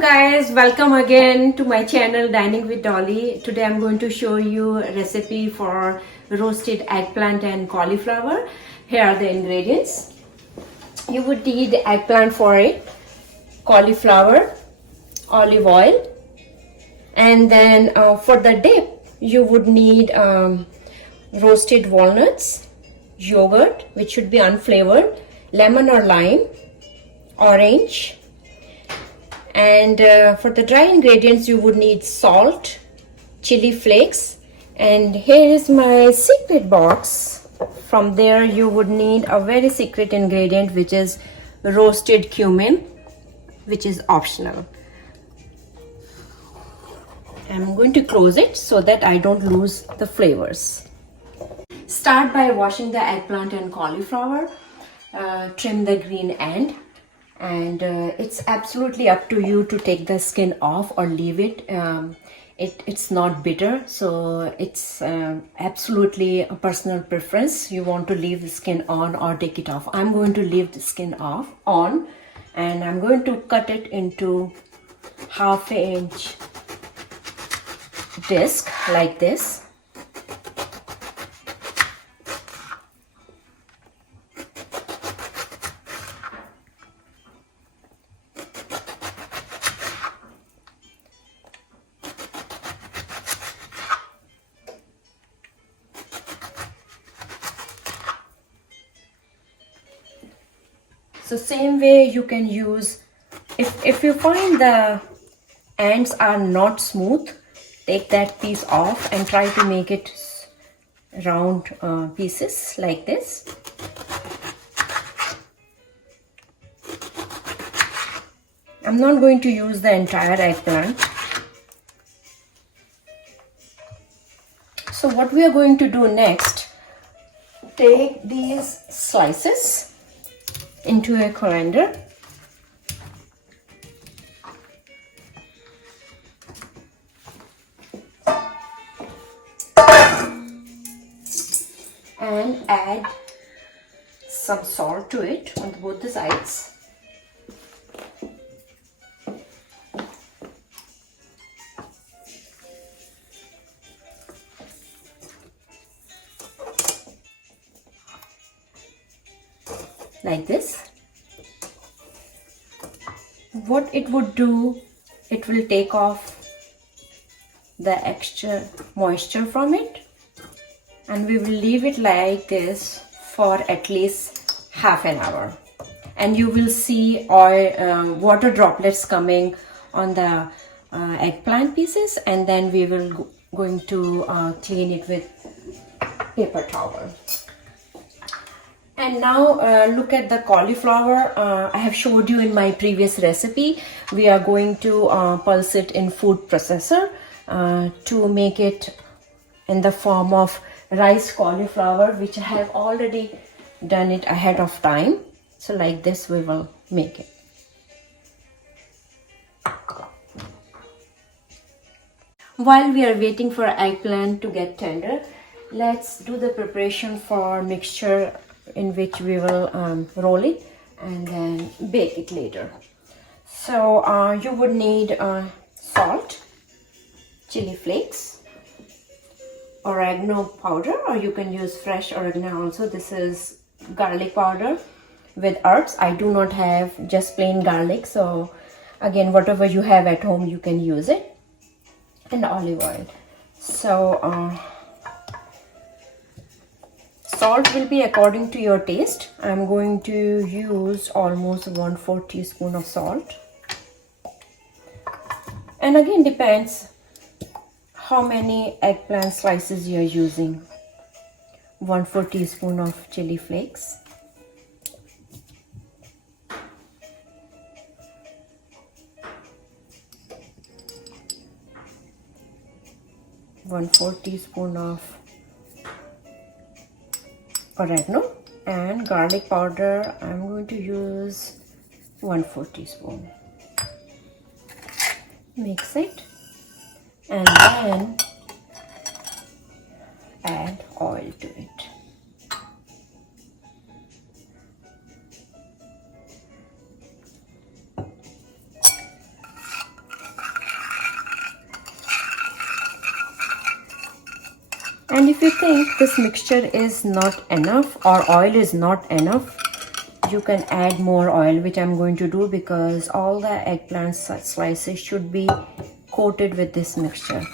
Hello guys, welcome again to my channel Dining with Dolly. Today I'm going to show you a recipe for roasted eggplant and cauliflower. Here are the ingredients. You would need eggplant for it, cauliflower, olive oil, and then for the dip you would need roasted walnuts, yogurt which should be unflavored, lemon or lime, orange, and for the dry ingredients you would need salt, chili flakes, and here is my secret box. From there you would need a very secret ingredient which is roasted cumin, which is optional. I'm going to close it so that I don't lose the flavors. Start by washing the eggplant and cauliflower. Trim the green end, and it's absolutely up to you to take the skin off or leave it. It's not bitter, so it's absolutely a personal preference. You want to leave the skin on or take it off. I'm going to leave the skin on, and I'm going to cut it into 1/2 inch disc like this. So same way you can use, if you find the ends are not smooth, take that piece off and try to make it round pieces like this. I'm not going to use the entire eggplant. So what we are going to do next, take these slices into a colander. And add some salt to it on both the sides. Like this. What it would do, it will take off the extra moisture from it, and we will leave it like this for at least 1/2 hour, and you will see oil, water droplets coming on the eggplant pieces, and then we will going to clean it with paper towel. And now look at the cauliflower. I have showed you in my previous recipe. We are going to pulse it in food processor to make it in the form of rice cauliflower, which I have already done it ahead of time. So like this we will make it. While we are waiting for eggplant to get tender, let's do the preparation for mixture in which we will roll it and then bake it later. So you would need salt, chili flakes, oregano powder, or you can use fresh oregano also. This is garlic powder with herbs. I do not have just plain garlic, so again whatever you have at home you can use it, and olive oil. So salt will be according to your taste. I'm going to use almost 1/4 teaspoon of salt, and again depends how many eggplant slices you are using. 1/4 teaspoon of chili flakes, one-4 teaspoon of oregano, and garlic powder I'm going to use 1/4 teaspoon. Mix it and then add oil to it. And if you think this mixture is not enough or oil is not enough, you can add more oil, which I'm going to do because all the eggplant slices should be coated with this mixture.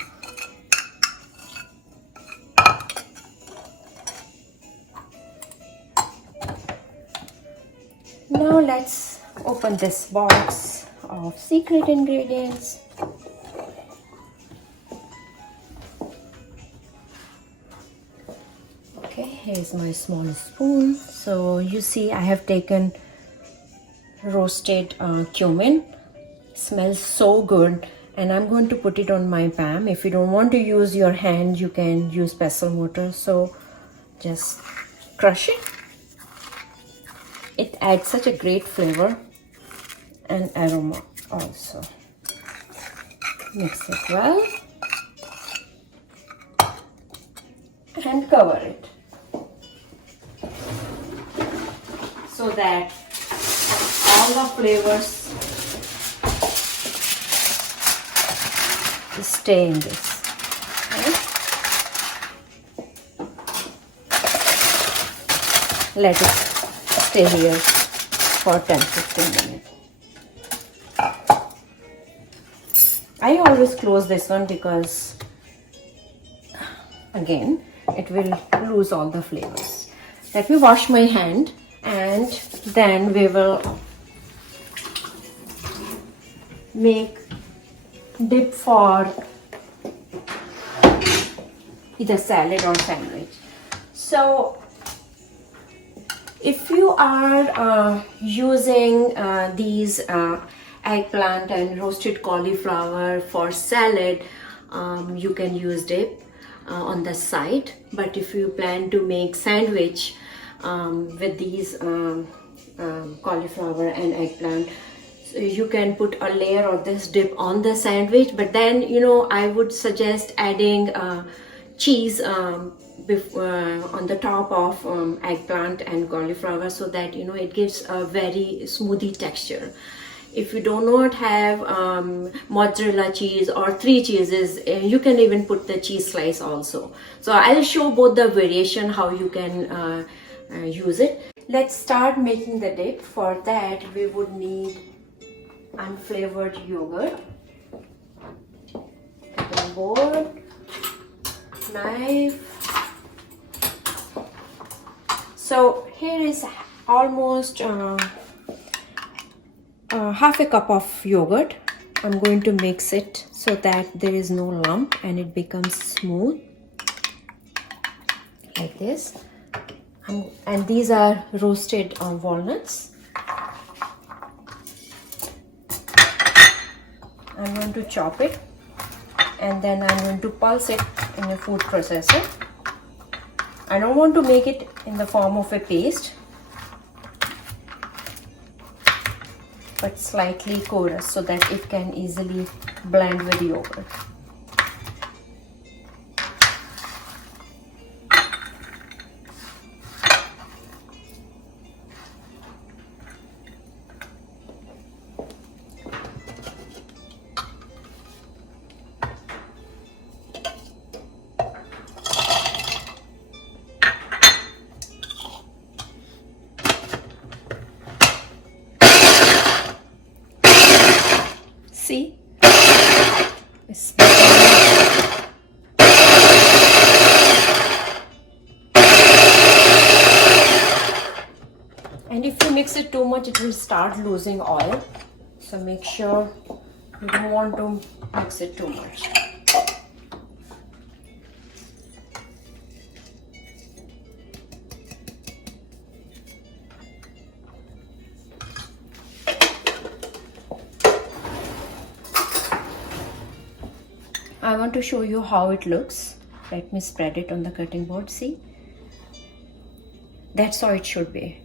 Now let's open this box of secret ingredients. Okay, here's my small spoon. So you see I have taken roasted cumin. Smells so good, and I'm going to put it on my pan. If you don't want to use your hand, you can use pestle mortar. So just crush it. It adds such a great flavor and aroma also. Mix it well and cover it so that all the flavors stay in this. Okay? Let it stay here for 10-15 minutes. I always close this one because again it will lose all the flavors. Let me wash my hand and then we will make dip for either salad or sandwich. So if you are using these eggplant and roasted cauliflower for salad, you can use dip on the side. But if you plan to make sandwich with these cauliflower and eggplant, so you can put a layer of this dip on the sandwich. But then, you know, I would suggest adding cheese on the top of eggplant and cauliflower, so that, you know, it gives a very smoothie texture. If you do not have mozzarella cheese or 3 cheeses, you can even put the cheese slice also. So I'll show both the variation how you can use it. Let's start making the dip. For that we would need unflavored yogurt, cutting board, knife. So here is almost half a cup of yogurt. I'm going to mix it so that there is no lump and it becomes smooth like this. And these are roasted walnuts. I'm going to chop it and then I'm going to pulse it in a food processor. I don't want to make it in the form of a paste, but slightly coarse so that it can easily blend with yogurt. See? It's and if you mix it too much, it will start losing oil. So make sure you don't want to mix it too much. I want to show you how it looks. Let me spread it on the cutting board. See? That's how it should be.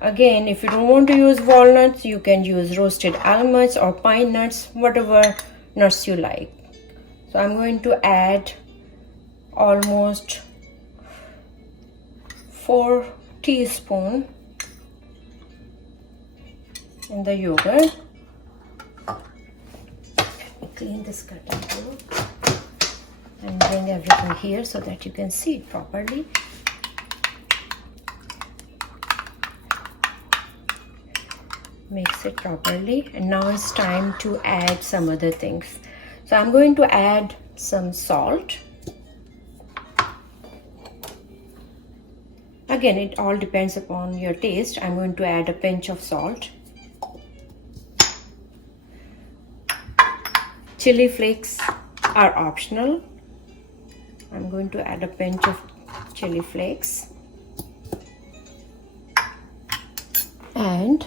Again, if you don't want to use walnuts, you can use roasted almonds or pine nuts, whatever nuts you like. So I'm going to add almost 4 teaspoons in the yogurt. clean this cutting board and bring everything here so that you can see it properly. Mix it properly, and now it's time to add some other things. So I'm going to add some salt. Again, it all depends upon your taste. I'm going to add a pinch of salt. Chili flakes are optional. I'm going to add a pinch of chili flakes and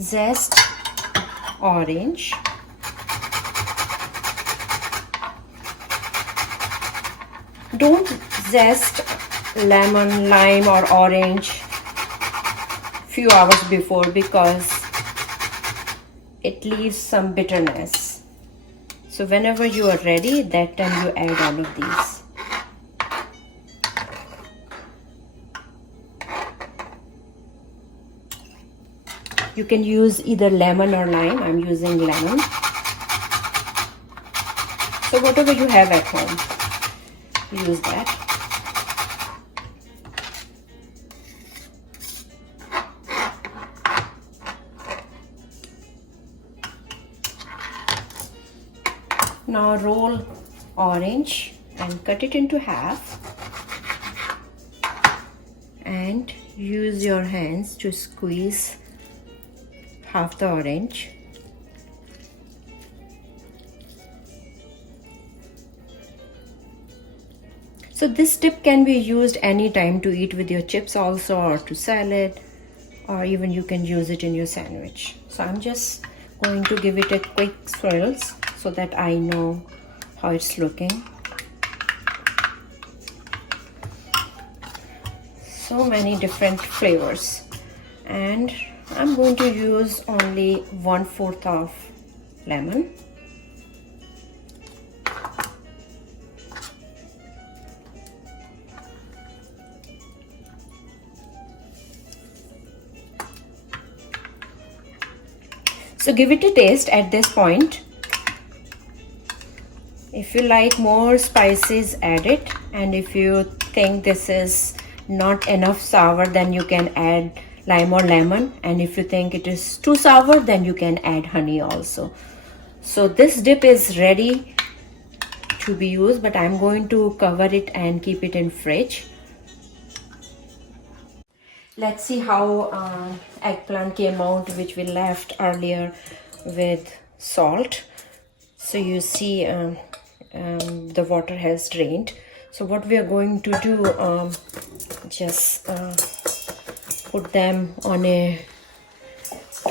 zest orange. Don't zest lemon, lime or orange few hours before because it leaves some bitterness. So whenever you are ready, that time you add all of these. You can use either lemon or lime. I'm using lemon. So whatever you have at home, use that. Now roll orange and cut it into half and use your hands to squeeze half the orange. So this dip can be used anytime to eat with your chips also, or to salad, or even you can use it in your sandwich. So I'm just going to give it a quick swirls so that I know how it's looking. So many different flavors, and I'm going to use only 1/4 of lemon. So give it a taste at this point. If you like more spices, add it, and if you think this is not enough sour, then you can add lime or lemon, and if you think it is too sour, then you can add honey also. So this dip is ready to be used, but I'm going to cover it and keep it in fridge. Let's see how eggplant came out, which we left earlier with salt. So you see the water has drained. So what we are going to do, just put them on a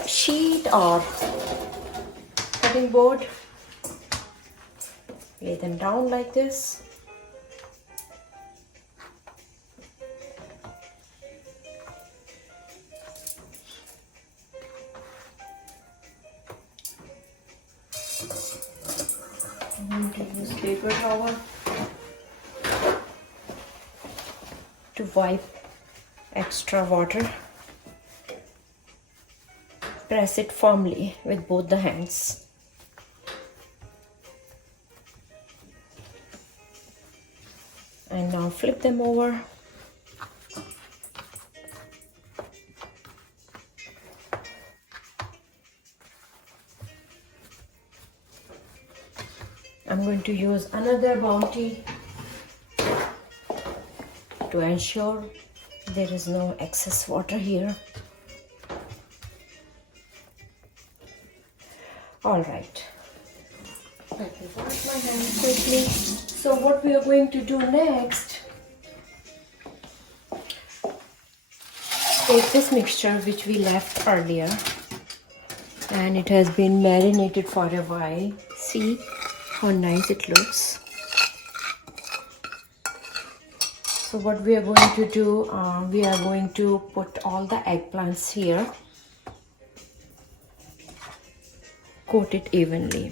sheet or cutting board, lay them down like this. I'm going to use paper towel to wipe extra water. Press it firmly with both the hands. And now flip them over. I'm going to use another bounty to ensure there is no excess water here. All right, let me wash my hands quickly. So what we are going to do next, take this mixture which we left earlier, and it has been marinated for a while. See how nice it looks. So what we are going to do, we are going to put all the eggplants here, coat it evenly.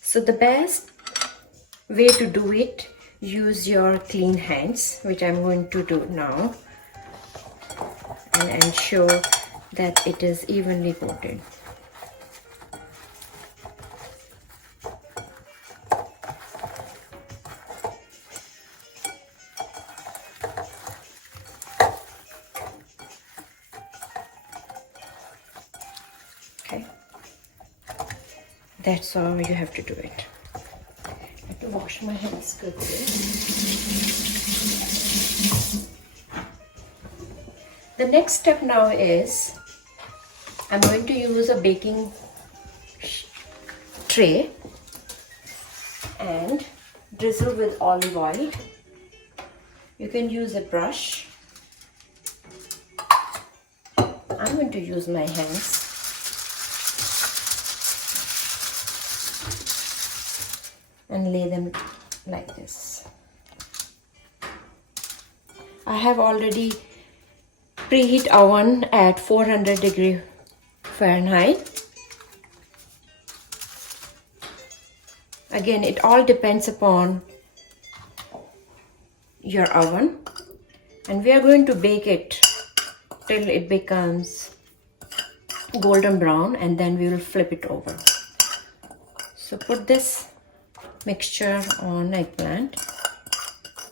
So the best way to do it, use your clean hands, which I'm going to do now. pan and show that it is evenly coated. Okay, that's how you have to do it. I have to wash my hands quickly. The next step now is I'm going to use a baking tray and drizzle with olive oil. You can use a brush. I'm going to use my hands. And lay them like this. I have already preheat oven at 400 degree Fahrenheit. Again, it all depends upon your oven, and we are going to bake it till it becomes golden brown, and then we will flip it over. So put this mixture on eggplant,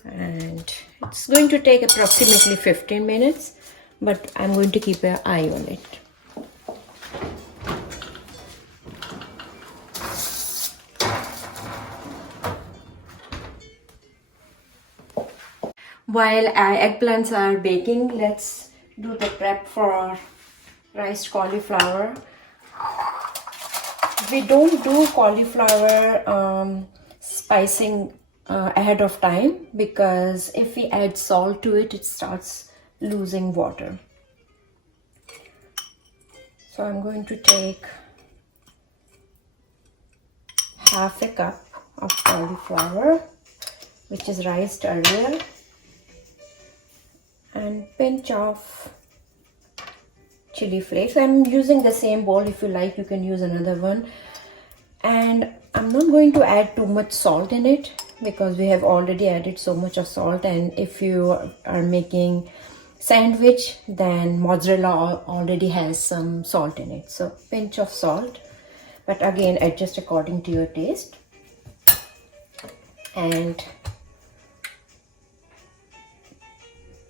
and it's going to take approximately 15 minutes, but I'm going to keep an eye on it. While our eggplants are baking, let's do the prep for riced cauliflower. We don't do cauliflower spicing ahead of time, because if we add salt to it, it starts losing water. So I'm going to take half a cup of cauliflower, which is riced earlier, and pinch of chili flakes. I'm using the same bowl. If you like, you can use another one. And I'm not going to add too much salt in it, because we have already added so much of salt. And if you are making sandwich, then mozzarella already has some salt in it. So pinch of salt, but again adjust according to your taste. And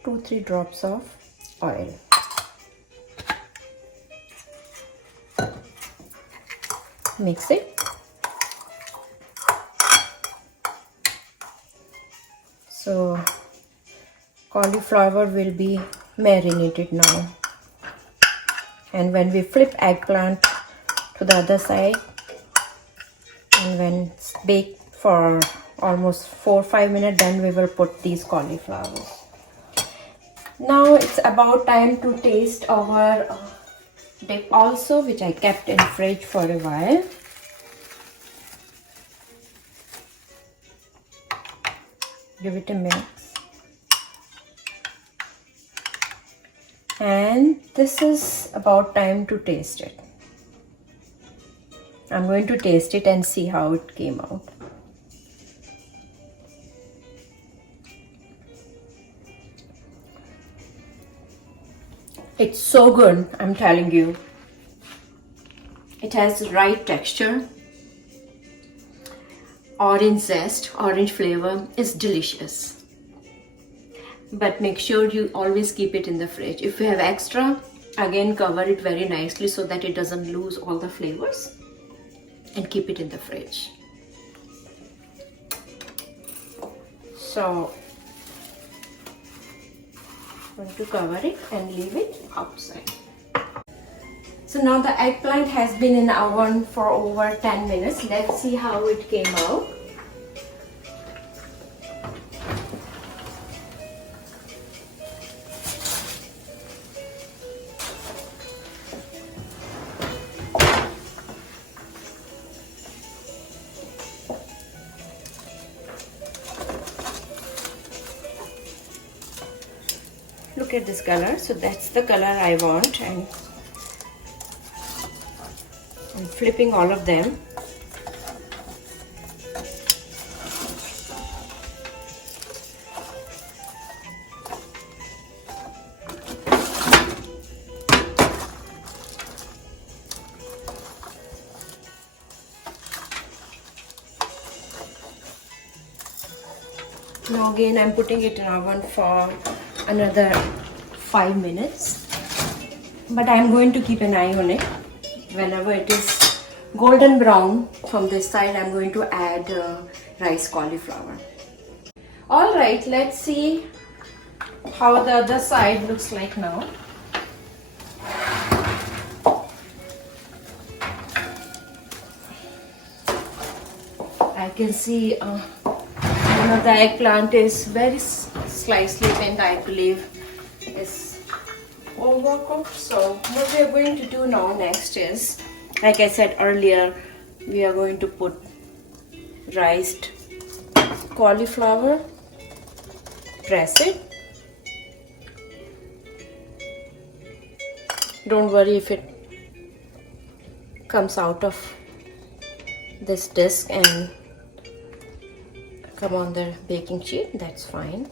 2-3 drops of oil. Mix it. So cauliflower will be marinated now, and when we flip eggplant to the other side, and when it's baked for almost 4 or 5 minutes, then we will put these cauliflowers. Now it's about time to taste our dip also, which I kept in fridge for a while. Give it a mix. And this is about time to taste it. I'm going to taste it and see how it came out. It's so good, I'm telling you. It has the right texture. Orange zest, orange flavor is delicious. But make sure you always keep it in the fridge. If you have extra, again cover it very nicely so that it doesn't lose all the flavors, and keep it in the fridge. So I'm going to cover it and leave it outside. So now the eggplant has been in the oven for over 10 minutes. Let's see how it came out. Look at this color. So that's the color I want, and I'm flipping all of them. Now again I'm putting it in oven for another 5 minutes. But I'm going to keep an eye on it. Whenever it is golden brown from this side, I'm going to add rice cauliflower. Alright, let's see how the other side looks like now. I can see the eggplant is very slightly bent, I believe. It's overcooked. So what we are going to do now next is, like I said earlier, we are going to put riced cauliflower, press it. Don't worry if it comes out of this disc and come on the baking sheet, that's fine.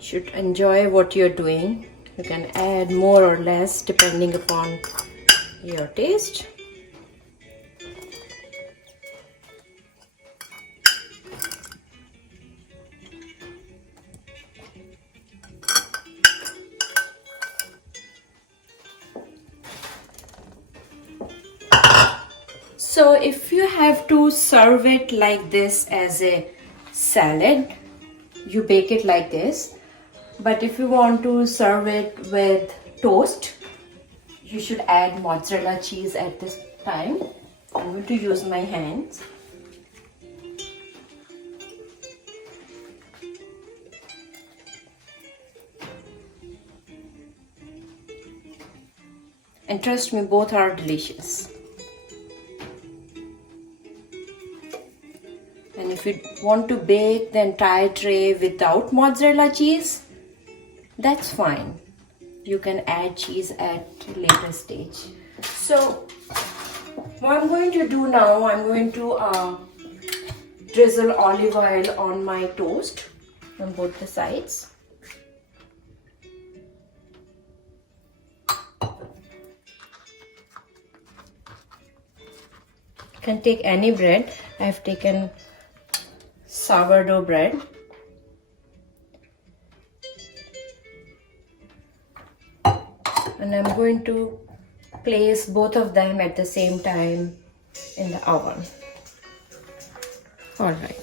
Should enjoy what you're doing. You can add more or less depending upon your taste. So if you have to serve it like this as a salad, you bake it like this. But if you want to serve it with toast, you should add mozzarella cheese at this time. I'm going to use my hands. And trust me, both are delicious. And if you want to bake the entire tray without mozzarella cheese, that's fine. You can add cheese at a later stage. So what I'm going to do now, I'm going to drizzle olive oil on my toast on both the sides. You can take any bread. I've taken sourdough bread. And I'm going to place both of them at the same time in the oven. All right.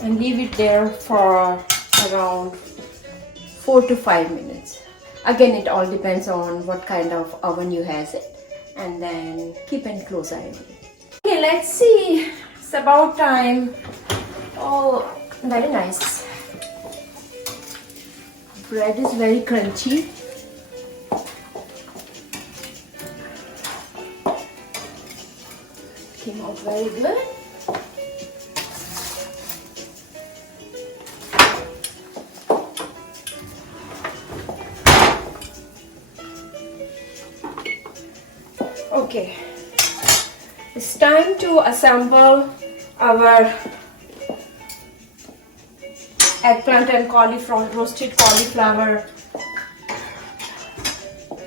And leave it there for around 4 to 5 minutes. Again, it all depends on what kind of oven you have it, and then keep a close eye on it. Okay, let's see. It's about time. Oh, very nice. Bread is very crunchy. Came out very good. Okay, it's time to assemble our eggplant and cauliflower, roasted cauliflower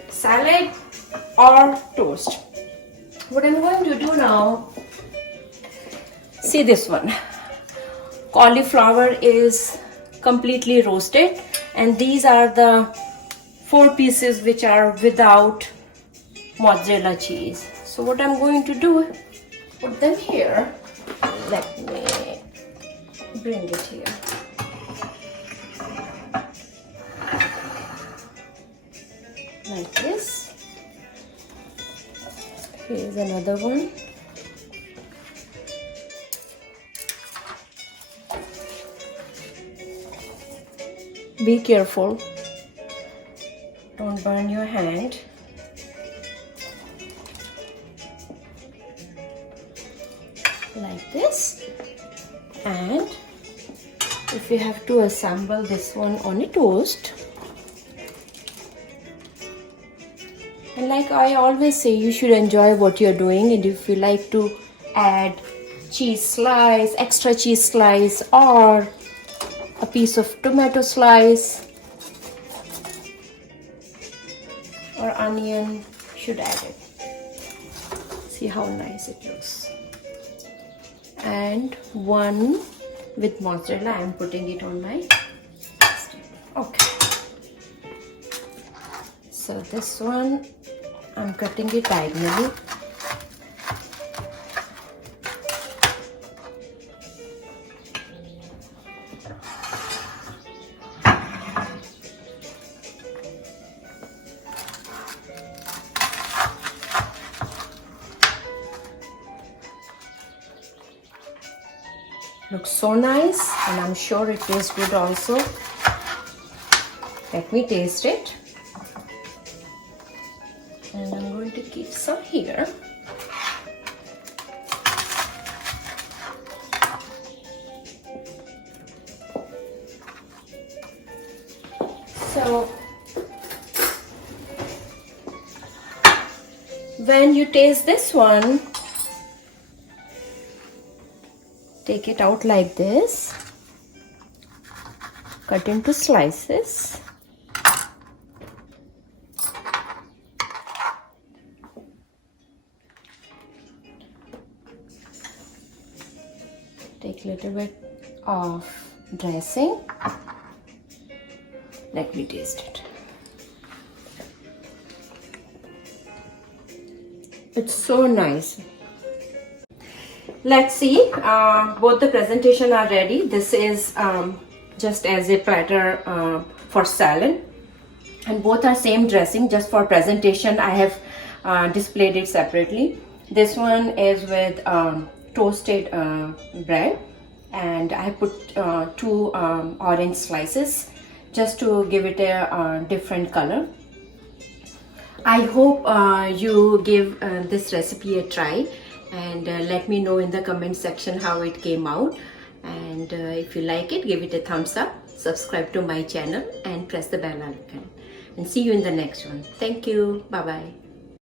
salad or toast. What I'm going to do now, see this one. Cauliflower is completely roasted, and these are the 4 pieces which are without mozzarella cheese. So what I'm going to do, put them here. Let me bring it here. Like this. Here's another one. Be careful. don't burn your hand. Like this. And if you have to assemble this one on a toast, and like I always say, you should enjoy what you're doing, and if you like to add cheese slice, extra cheese slice, or a piece of tomato slice or onion, should add it. See how nice it looks. And one with mozzarella, I'm putting it on my stick. Okay, so this one I'm cutting it diagonally. Looks so nice, and I'm sure it tastes good also. Let me taste it. And I'm going to keep some here. So when you taste this one, take it out like this, cut into slices. Take a little bit of dressing. Let me taste it. It's so nice. Let's see, both the presentation are ready. This is just as a platter for salad, and both are same dressing. Just for presentation, I have displayed it separately. This one is with toasted bread, and I put two orange slices just to give it a different color. I hope you give this recipe a try, and let me know in the comment section how it came out. And if you like it, give it a thumbs up, subscribe to my channel, and press the bell icon. And see you in the next one. Thank you. Bye bye.